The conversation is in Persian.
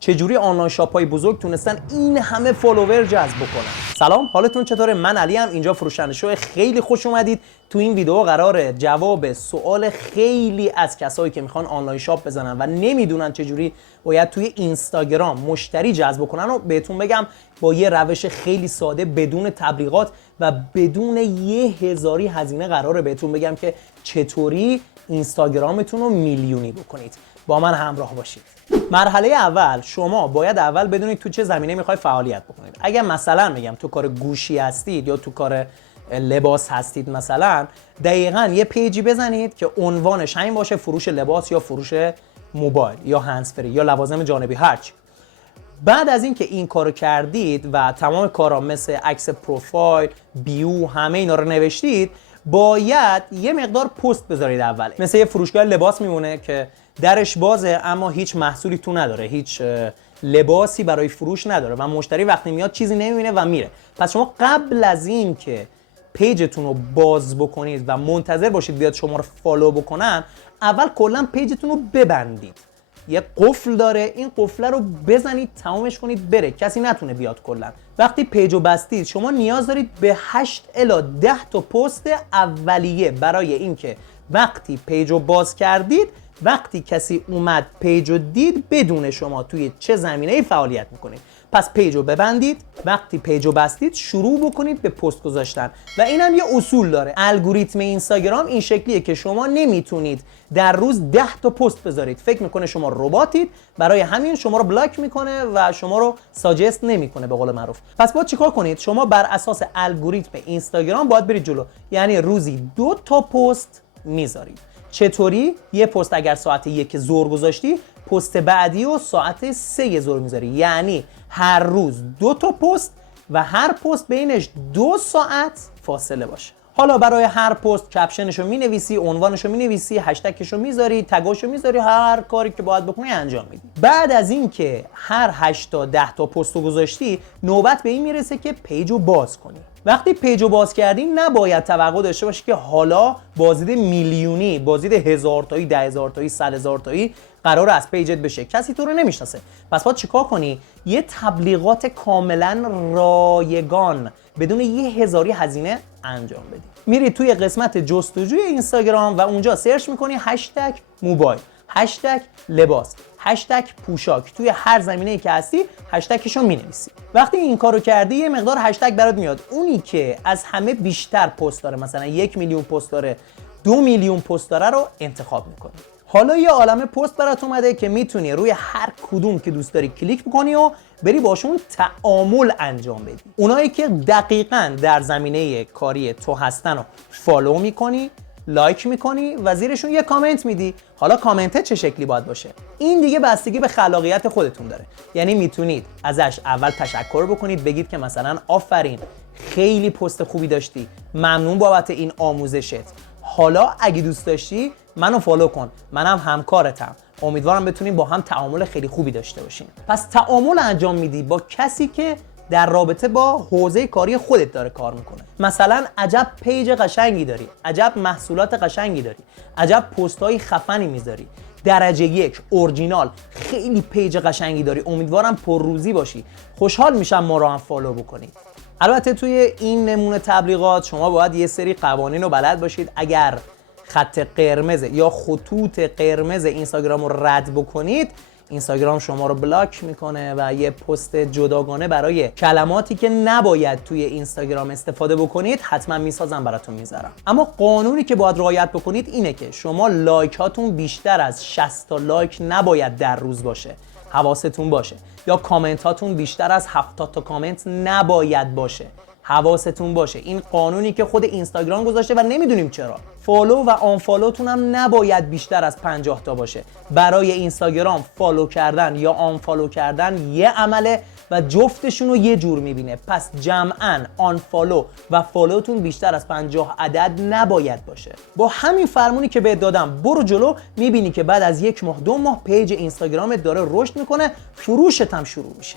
چجوری آنلاین شاپ‌های بزرگ تونستن این همه فالوور جذب کنن. سلام، حالتون چطوره؟ من علی ام، اینجا فروشنده شو. خیلی خوش اومدید. تو این ویدیو قراره جواب سوال خیلی از کسایی که میخوان آنلاین شاپ بزنن و نمیدونن چجوری باید توی اینستاگرام مشتری جذب کنن رو بهتون بگم با یه روش خیلی ساده، بدون تبلیغات و بدون یه هزاری هزینه. قراره بهتون بگم که چطوری اینستاگرامتون رو میلیونی بکنید. با من همراه باشید. مرحله اول، شما باید اول بدونید تو چه زمینه میخوای فعالیت بکنید. اگر مثلا میگم تو کار گوشی هستید یا تو کار لباس هستید، مثلا دقیقاً یه پیجی بزنید که عنوانش همین باشه، فروش لباس یا فروش موبایل یا هندزفری یا لوازم جانبی، هرچی. بعد از اینکه این کارو کردید و تمام کارا مثل عکس پروفایل، بیو، همه اینا رو نوشتید، باید یه مقدار پست بذارید اول. مثل یه فروشگاه لباس میمونه که درش بازه اما هیچ محصولی تو نداره، هیچ لباسی برای فروش نداره و مشتری وقتی میاد چیزی نمیبینه و میره. پس شما قبل از این که پیجتون رو باز بکنید و منتظر باشید بیاد شما رو فالو بکنن، اول کلا پیجتون رو ببندید. یه قفل داره، این قفله رو بزنید، تمامش کنید، بره، کسی نتونه بیاد کلا. وقتی پیجو بستید، شما نیاز دارید به 8 الی 10 تا پست اولیه برای اینکه وقتی پیجو باز کردید، وقتی کسی اومد پیجو دید، بدون شما توی چه زمینه‌ای فعالیت میکنید. پس پیجو ببندید، وقتی پیجو بستید شروع بکنید به پست گذاشتن. و اینم یه اصول داره. الگوریتم اینستاگرام این شکلیه که شما نمیتونید در روز 10 تا پست بذارید. فکر میکنه شما رباتید، برای همین شما رو بلاک میکنه و شما رو ساجست نمیکنه به قول معروف. پس باید چیکار کنید؟ شما بر اساس الگوریتم اینستاگرام باید برید جلو. یعنی روزی 2 تا پست میذارید. چطوری؟ یه پست اگر ساعت 1 ظهر گذاشتی، پست بعدی و ساعت 3 ظهر میذاری. یعنی هر روز 2 تا پست و هر پست بینش 2 ساعت فاصله باشه. حالا برای هر پست کپشنشو مینویسی، عنوانشو مینویسی، هشتگشو میذاری، تگاشو میذاری، هر کاری که باید بکنی انجام میدی. بعد از اینکه هر 8 تا 10 تا پستو گذاشتی، نوبت به این میرسه که پیجو باز کنی. وقتی پیجو باز کردی، نباید توقع داشته باشی که حالا بازدید میلیونی، بازدید 1000 تایی، 10000 تایی، 100000 تایی قرار از پیجت بشه. کسی تو رو نمیشناسه. پس باید چیکار کنی؟ یه تبلیغات کاملا رایگان بدون یه هزاری هزینه انجام بدی. میری توی قسمت جستجوی اینستاگرام و اونجا سرچ میکنی هشتگ موبایل، هشتگ لباس، هشتگ پوشاک. توی هر زمینه‌ای که هستی هشتگشو مینویسی. وقتی این کارو کردی، یه مقدار هشتگ برات میاد. اونی که از همه بیشتر پست داره، مثلا 1 میلیون پست داره، 2 میلیون پست داره رو انتخاب میکنی. حالا یه عالمه پست برات اومده که میتونی روی هر کدوم که دوست داری کلیک بکنی و بری باشون تعامل انجام بدی. اونایی که دقیقاً در زمینه کاری تو هستن رو فالو میکنی، لایک میکنی و زیرشون یه کامنت میدی. حالا کامنت چه شکلی باید باشه؟ این دیگه بستگی به خلاقیت خودتون داره. یعنی میتونید ازش اول تشکر بکنید، بگید که مثلا آفرین، خیلی پست خوبی داشتی، ممنون بابت این آموزشت. حالا اگه دوست داشتی منو فالو کن، منم همکارتم، امیدوارم بتونیم با هم تعامل خیلی خوبی داشته باشیم. پس تعامل انجام میدی با کسی که در رابطه با حوزه کاری خودت داره کار میکنه. مثلا عجب پیج قشنگی داری، عجب محصولات قشنگی داری، عجب پست‌های خفنی میذاری، درجه 1 اورجینال، خیلی پیج قشنگی داری، امیدوارم پرروزی باشی، خوشحال میشم ما رو هم فالو بکنید. البته توی این نمونه تبلیغات شما باید یه سری قوانین رو بلد باشید. اگر خط قرمز یا خطوط قرمز اینستاگرام رو رد بکنید، اینستاگرام شما رو بلاک میکنه و یه پست جداگانه برای کلماتی که نباید توی اینستاگرام استفاده بکنید حتما میسازم، براتون میذارم. اما قانونی که باید رعایت بکنید اینه که شما لایک هاتون بیشتر از 60 تا لایک نباید در روز باشه. حواستون باشه. یا کامنت هاتون بیشتر از 70 تا کامنت نباید باشه. حواستون باشه. این قانونی که خود اینستاگرام گذاشته و نمیدونیم چرا. فالو و آنفالوتون هم نباید بیشتر از 50 تا باشه. برای اینستاگرام فالو کردن یا آنفالو کردن یه عمله و جفتشون رو یه جور میبینه. پس جمعاً آنفالو و فالوتون بیشتر از 50 عدد نباید باشه. با همین فرمونی که بهت دادم برو جلو، میبینی که بعد از 1 ماه 2 ماه پیج اینستاگرامت داره رشد میکنه، فروشت هم شروع میشه.